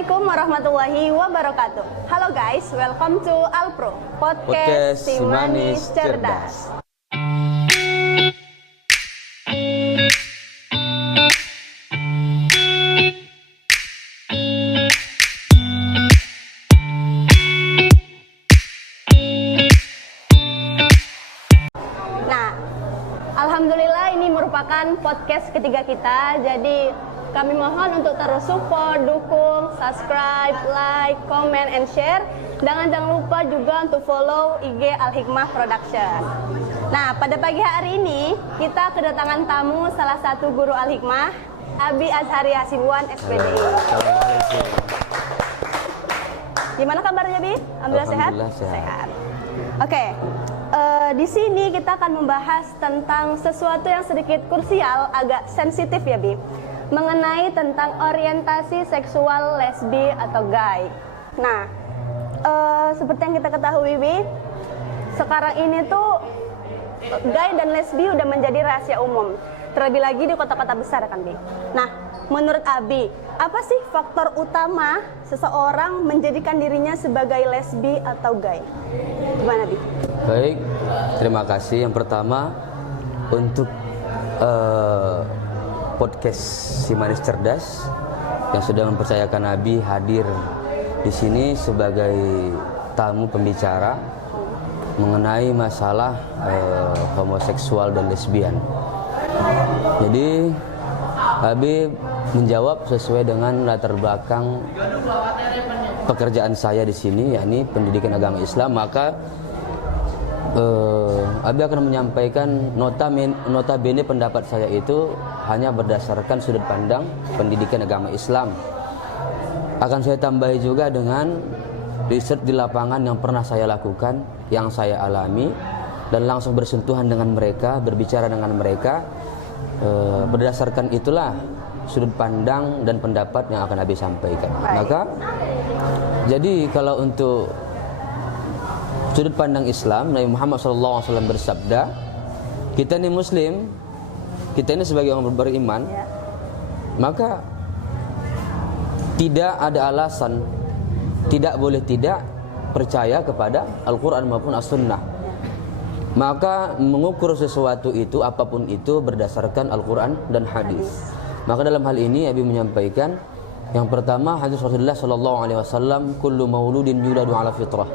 Assalamualaikum warahmatullahi wabarakatuh. Halo guys, welcome to Alpro Podcast Si Manis Cerdas. Nah, alhamdulillah ini merupakan podcast ketiga kita. Jadi kami mohon untuk terus support, dukung, subscribe, like, comment, and share. Jangan lupa juga untuk follow IG Al-Hikmah Production. Nah, pada pagi hari ini kita kedatangan tamu salah satu guru Al-Hikmah, Abi Azhari Hasibuan, SPDI. Assalamualaikum. Gimana kabarnya, Bi? Alhamdulillah sehat? Sehat. Oke. Di sini kita akan membahas tentang sesuatu yang sedikit krusial, agak sensitif ya, Bi. Mengenai tentang orientasi seksual lesbi atau gay. Nah, seperti yang kita ketahui, Bi, sekarang ini tuh gay dan lesbi udah menjadi rahasia umum. Terlebih lagi di kota-kota besar kan, Bi. Nah, menurut Abi, apa sih faktor utama seseorang menjadikan dirinya sebagai lesbi atau gay? Gimana, Bi? Baik, terima kasih. Yang pertama untuk podcast Si Manis Cerdas yang sudah mempercayakan Abi hadir di sini sebagai tamu pembicara mengenai masalah homoseksual dan lesbian. Jadi Abi menjawab sesuai dengan latar belakang pekerjaan saya di sini, yakni pendidikan agama Islam. Maka Abi akan menyampaikan notabene pendapat saya itu hanya berdasarkan sudut pandang pendidikan agama Islam. Akan saya tambahi juga dengan riset di lapangan yang pernah saya lakukan, yang saya alami, dan langsung bersentuhan dengan mereka, berbicara dengan mereka. Berdasarkan itulah sudut pandang dan pendapat yang akan Abi sampaikan. Maka jadi kalau untuk sudut pandang Islam, Nabi Muhammad SAW bersabda, kita ini Muslim, kita ini sebagai orang beriman, maka tidak ada alasan, tidak boleh tidak percaya kepada Al-Quran maupun As-Sunnah. Maka mengukur sesuatu itu, apapun itu, berdasarkan Al-Quran dan hadis. Maka dalam hal ini Abi menyampaikan, yang pertama hadis Rasulullah SAW, kullu mauludin yuladu ala fitrah.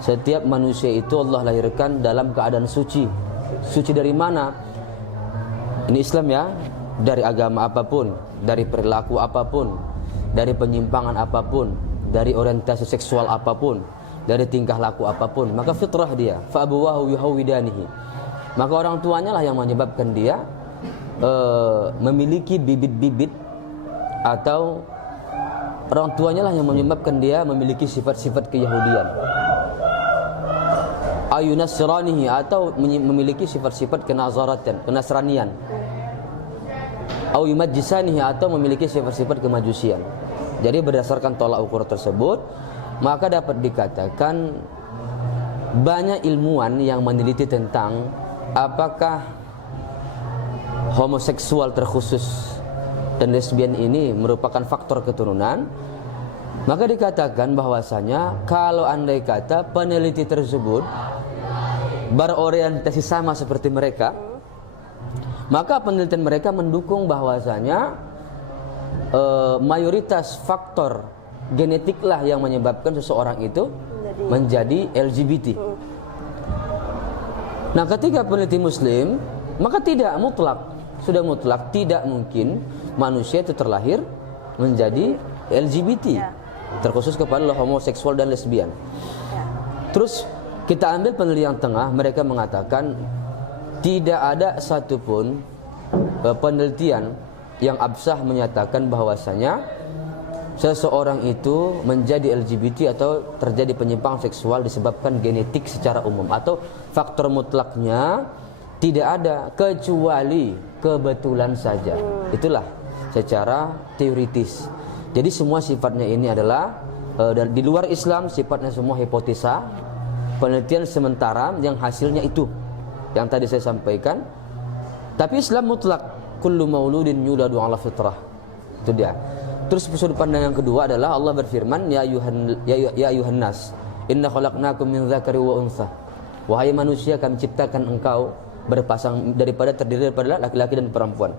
Setiap manusia itu Allah lahirkan dalam keadaan suci. Suci dari mana? Ini Islam ya. Dari agama apapun, dari perilaku apapun, dari penyimpangan apapun, dari orientasi seksual apapun, dari tingkah laku apapun, maka fitrah dia. Fa abuwahu yuhawidanihi. Maka orang tuanya lah yang menyebabkan dia memiliki bibit-bibit, atau orang tuanya lah yang menyebabkan dia memiliki sifat-sifat keyahudian. Ayunasranihi, atau memiliki sifat-sifat kenazaratan, kenasranian. Au yumajjisanihi, atau memiliki sifat-sifat kemajusian. Jadi berdasarkan tolak ukur tersebut, maka dapat dikatakan banyak ilmuwan yang meneliti tentang apakah homoseksual terkhusus dan lesbian ini merupakan faktor keturunan. Maka dikatakan bahwasanya kalau andai kata peneliti tersebut berorientasi sama seperti mereka, maka penelitian mereka mendukung bahwasanya mayoritas faktor genetiklah yang menyebabkan seseorang itu menjadi LGBT. Nah, ketika peneliti Muslim, maka tidak mutlak, sudah mutlak tidak mungkin manusia itu terlahir menjadi LGBT, terkhusus kepada homoseksual dan lesbian. Terus kita ambil penelitian tengah, mereka mengatakan tidak ada satupun penelitian yang absah menyatakan bahwasanya seseorang itu menjadi LGBT atau terjadi penyimpangan seksual disebabkan genetik secara umum, atau faktor mutlaknya tidak ada kecuali kebetulan saja. Itulah secara teoritis. Jadi semua sifatnya ini adalah dan di luar Islam sifatnya semua hipotesa, penelitian sementara yang hasilnya itu yang tadi saya sampaikan. Tapi Islam mutlak, kullu mauludin yuladu ala fitrah. Itu dia. Terus sudut pandang yang kedua adalah Allah berfirman, ya ayuhan nas, inna khalaqnakum min dzakari wa untha. Wahai manusia, kami ciptakan engkau terdiri daripada laki-laki dan perempuan.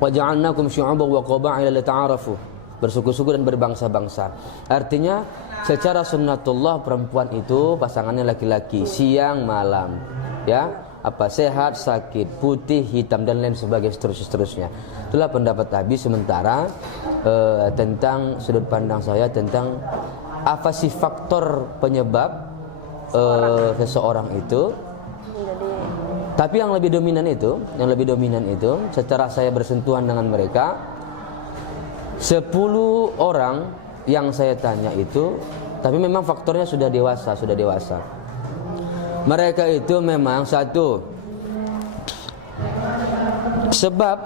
Wa ja'alnakum syu'uban wa qaba'ila lita'arafu. Bersuku-suku dan berbangsa-bangsa. Artinya secara sunnatullah perempuan itu pasangannya laki-laki, siang malam. Ya, sehat, sakit, putih, hitam dan lain sebagainya, seterusnya. Itulah pendapat Abi. Sementara tentang sudut pandang saya tentang apa sih faktor penyebab seseorang itu. Tapi yang lebih dominan itu, setelah saya bersentuhan dengan mereka, 10 orang yang saya tanya itu, tapi memang faktornya sudah dewasa. Mereka itu memang satu, sebab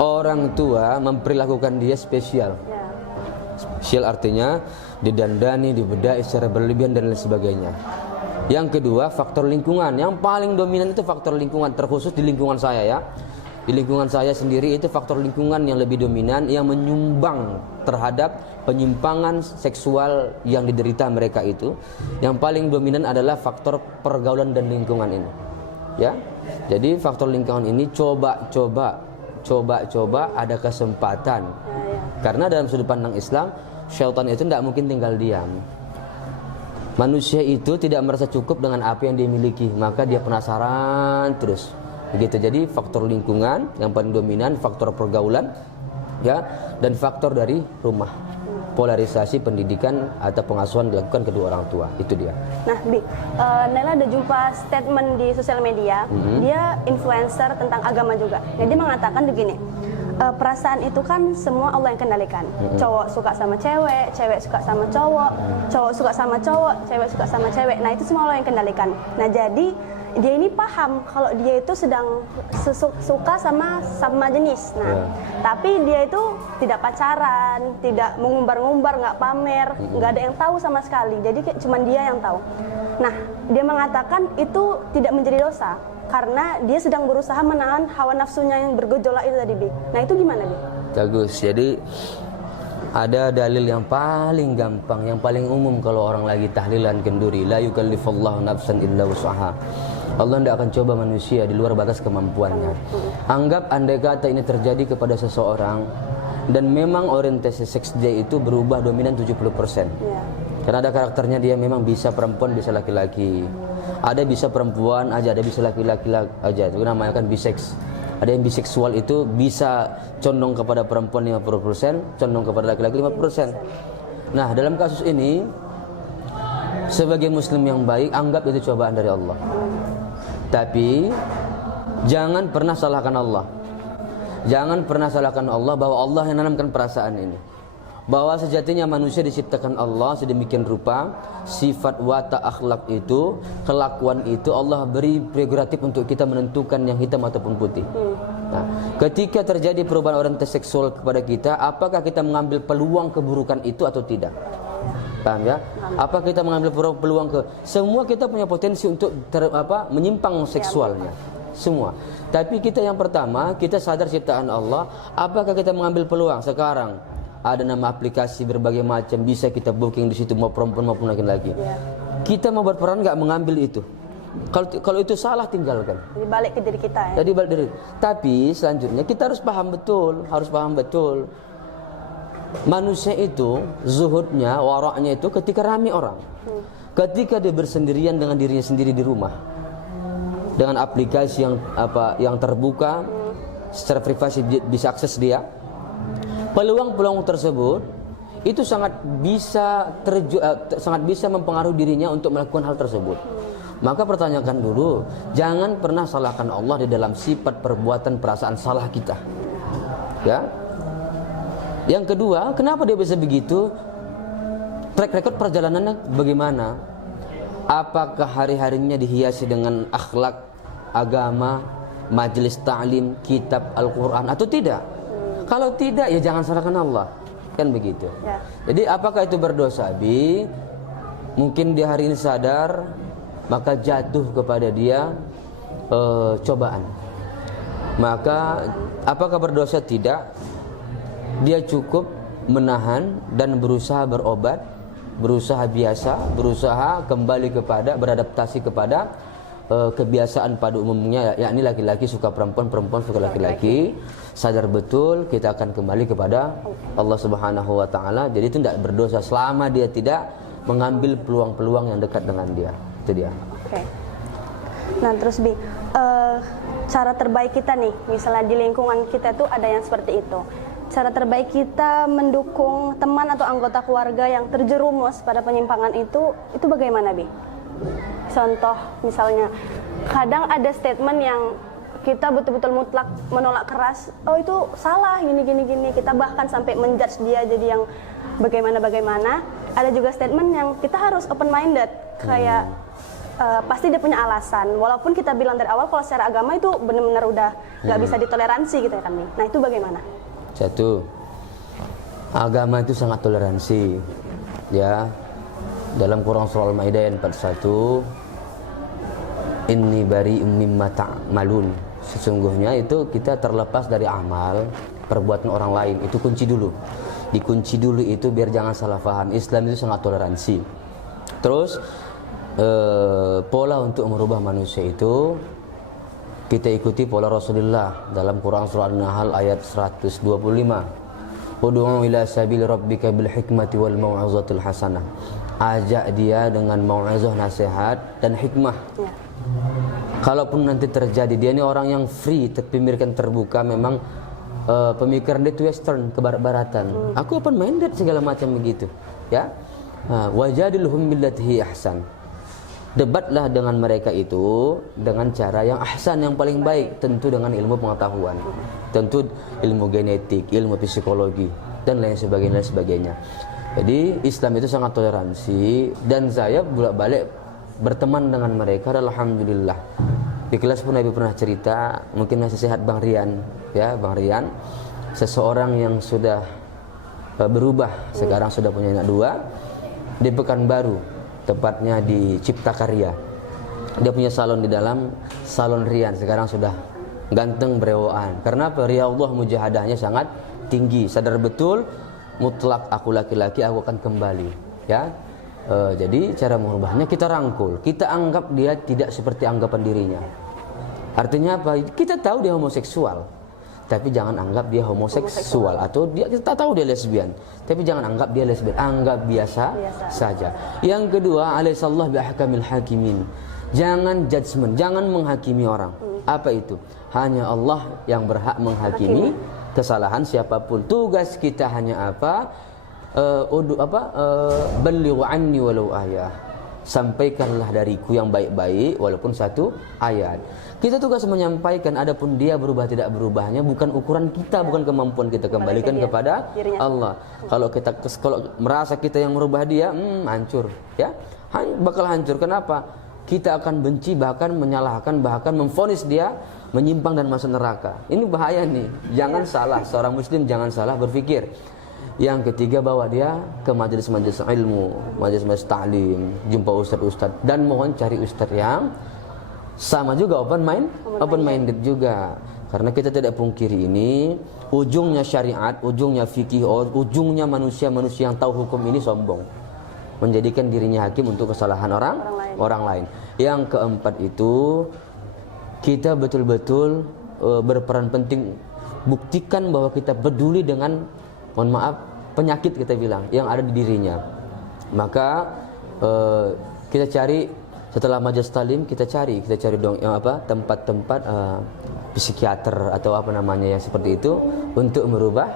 orang tua memperlakukan dia spesial. Spesial artinya didandani, dibedai secara berlebihan dan lain sebagainya. Yang kedua, faktor lingkungan. Yang paling dominan itu faktor lingkungan, terkhusus di lingkungan saya ya. Di lingkungan saya sendiri itu faktor lingkungan yang lebih dominan, yang menyumbang terhadap penyimpangan seksual yang diderita mereka itu. Yang paling dominan adalah faktor pergaulan dan lingkungan ini. Ya. Jadi faktor lingkungan ini coba ada kesempatan. Karena dalam sudut pandang Islam, syaitan itu tidak mungkin tinggal diam. Manusia itu tidak merasa cukup dengan apa yang dia miliki, maka dia penasaran terus. Begitu. Jadi faktor lingkungan yang paling dominan, faktor pergaulan, ya, dan faktor dari rumah. Polarisasi pendidikan atau pengasuhan dilakukan kedua orang tua. Itu dia. Nah, Bi, Nela ada jumpa statement di sosial media. Dia influencer tentang agama juga. Nah, dia mengatakan begini. Perasaan itu kan semua Allah yang kendalikan. Cowok suka sama cewek, cewek suka sama cowok, cowok suka sama cowok, cewek suka sama cewek. Nah, itu semua Allah yang kendalikan. Nah, jadi dia ini paham kalau dia itu sedang suka sama jenis. Nah, tapi dia itu tidak pacaran, tidak mengumbar-ngumbar, nggak pamer, nggak ada yang tahu sama sekali. Jadi cuma dia yang tahu. Nah, dia mengatakan itu tidak menjadi dosa karena dia sedang berusaha menahan hawa nafsunya yang bergejolak itu tadi, Bi. Nah, itu gimana, Bi? Bagus. Jadi ada dalil yang paling gampang, yang paling umum kalau orang lagi tahlilan kenduri, la yukallifullahu nafsan illa wus'aha. Allah tidak akan coba manusia di luar batas kemampuannya. Anggap andai kata ini terjadi kepada seseorang dan memang orientasi seks dia itu berubah dominan 70%. Karena ada karakternya, dia memang bisa perempuan, bisa laki-laki. Ada bisa perempuan aja, ada bisa laki-laki aja. Itu namanya kan biseks. Ada yang biseksual itu bisa condong kepada perempuan 50%, condong kepada laki-laki 50%. Nah, dalam kasus ini sebagai muslim yang baik, anggap itu cobaan dari Allah. Tapi jangan pernah salahkan Allah. Jangan pernah salahkan Allah bahwa Allah yang menanamkan perasaan ini. Bahwa sejatinya manusia diciptakan Allah sedemikian rupa, sifat watak akhlak itu, kelakuan itu Allah beri prerogatif untuk kita menentukan yang hitam ataupun putih. Nah, ketika terjadi perubahan orientasi seksual kepada kita, apakah kita mengambil peluang keburukan itu atau tidak? Paham ya? Apa kita mengambil peluang semua kita punya potensi untuk menyimpang seksualnya. Semua. Tapi kita yang pertama, kita sadar ciptaan Allah, apakah kita mengambil peluang sekarang? Ada nama aplikasi berbagai macam, bisa kita booking di situ mau perempuan maupun laki-laki. Kita mau berperan nggak mengambil itu? Kalau itu salah, tinggalkan. Jadi balik ke diri kita ya. Jadi balik diri. Tapi selanjutnya kita harus paham betul. Manusia itu zuhudnya, waraknya itu ketika ramai orang. Ketika dia bersendirian dengan dirinya sendiri di rumah, dengan aplikasi yang terbuka, secara privasi bisa akses dia. Peluang-peluang tersebut itu sangat bisa mempengaruhi dirinya untuk melakukan hal tersebut. Maka pertanyakan dulu, jangan pernah salahkan Allah di dalam sifat, perbuatan, perasaan salah kita. Ya. Yang kedua, kenapa dia bisa begitu? Track record perjalanannya bagaimana? Apakah hari-harinya dihiasi dengan akhlak, agama, majelis ta'lim, kitab Al-Quran atau tidak? Kalau tidak, ya jangan salahkan Allah. Kan begitu. Jadi apakah itu berdosa? Mungkin dia hari ini sadar, maka jatuh kepada dia cobaan. Maka apakah berdosa? Tidak. dia cukup menahan dan berusaha berobat, berusaha biasa, berusaha kembali kepada beradaptasi kepada kebiasaan pada umumnya, yakni laki-laki suka perempuan, perempuan suka laki-laki. Sadar betul kita akan kembali kepada Allah Subhanahu wa taala. Jadi itu tidak berdosa selama dia tidak mengambil peluang-peluang yang dekat dengan dia. Itu dia. Oke. Nah, terus Bi, cara terbaik kita nih, misalnya di lingkungan kita tuh ada yang seperti itu. Cara terbaik kita mendukung teman atau anggota keluarga yang terjerumus pada penyimpangan itu bagaimana, Bi? Contoh misalnya, kadang ada statement yang kita betul-betul mutlak menolak keras, oh itu salah, gini. Kita bahkan sampai menjudge dia jadi yang bagaimana. Ada juga statement yang kita harus open minded, kayak pasti dia punya alasan. Walaupun kita bilang dari awal kalau secara agama itu benar-benar udah nggak bisa ditoleransi gitu ya kan, Nih. Nah itu bagaimana? Satu, agama itu sangat toleransi, ya. Dalam Quran surah Al-Maidah ayat 41, Inni bari'um mimma ta'malun. Sesungguhnya itu kita terlepas dari amal perbuatan orang lain. Itu kunci dulu. Dikunci dulu itu biar jangan salah paham. Islam itu sangat toleransi. Terus pola untuk merubah manusia itu kita ikuti pola Rasulullah dalam Quran surah An-Nahl ayat 125. Ud'u ila sabili rabbika bil hikmati wal mau'izatil hasanah. Ajak dia dengan mau'izah, nasihat dan hikmah. Ya. Kalaupun nanti terjadi, dia ini orang yang free, pemikiran terbuka, memang pemikiran dia itu western, kebarat-baratan. Aku open minded segala macam begitu, ya. Wajadilhum billati ahsan. Debatlah dengan mereka itu dengan cara yang ahsan, yang paling baik, tentu dengan ilmu pengetahuan, tentu ilmu genetik, ilmu psikologi dan lain sebagainya. Jadi Islam itu sangat toleransi, dan saya bolak-balik berteman dengan mereka, alhamdulillah. Di kelas pun Nabi pernah cerita, mungkin masih sehat Bang Rian, ya Bang Rian, seseorang yang sudah berubah, sekarang sudah punya anak 2 di Pekanbaru, tepatnya di Cipta Karya. Dia punya salon di dalam, salon Rian, sekarang sudah ganteng berewokan. Karena riyadhah mujahadahnya sangat tinggi, sadar betul mutlak aku laki-laki, aku akan kembali, ya. Jadi cara mengubahnya kita rangkul, kita anggap dia tidak seperti anggapan dirinya. Artinya apa? Kita tahu dia homoseksual, tapi jangan anggap dia homoseksual. Atau kita tahu dia lesbian, tapi jangan anggap dia lesbian, anggap biasa saja. Yang kedua, alaihissallah biahkamil hakimin. Jangan judgement, jangan menghakimi orang. Apa itu? Hanya Allah yang berhak menghakimi kesalahan siapapun. Tugas kita hanya apa? Ballighu anni walau ayah. Sampaikanlah dariku yang baik-baik walaupun satu ayat. Kita tugas menyampaikan, adapun dia berubah tidak berubahnya bukan ukuran kita, bukan kemampuan kita, kembalikan kepada Allah. Kalau merasa kita yang merubah dia, hancur, ya. Bakal hancur. Kenapa? Kita akan benci, bahkan menyalahkan, bahkan memvonis dia menyimpang dan masuk neraka. Ini bahaya nih. Jangan salah, seorang muslim jangan salah berpikir. Yang ketiga, bawa dia ke majelis-majelis ilmu, majelis-majelis ta'lim, jumpa ustaz-ustaz, dan mohon cari ustaz yang sama juga open minded juga. Karena kita tidak pungkiri ini ujungnya syariat, ujungnya fikih, ujungnya manusia yang tahu hukum ini sombong, menjadikan dirinya hakim untuk kesalahan orang lain. Yang keempat itu, kita betul-betul berperan penting buktikan bahwa kita peduli dengan, mohon maaf, penyakit kita bilang yang ada di dirinya. Maka kita cari setelah majelis talim, kita cari dong yang tempat-tempat psikiater atau apa namanya yang seperti itu untuk merubah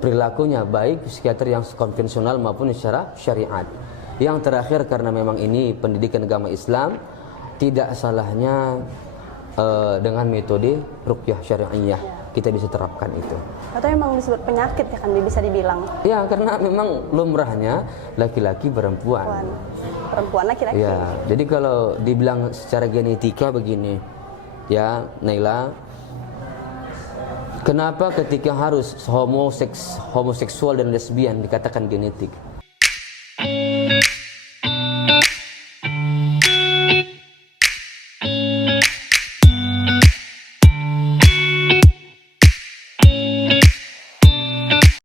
perilakunya, baik psikiater yang konvensional maupun secara syariat. Yang terakhir, karena memang ini pendidikan agama Islam, tidak salahnya dengan metode ruqyah syariah kita bisa terapkan itu. Atau memang disebut penyakit ya kan, bisa dibilang. Ya, karena memang lumrahnya laki-laki perempuan laki-laki. Ya, jadi kalau dibilang secara genetika begini, ya Naila, kenapa ketika harus homoseksual dan lesbian dikatakan genetik?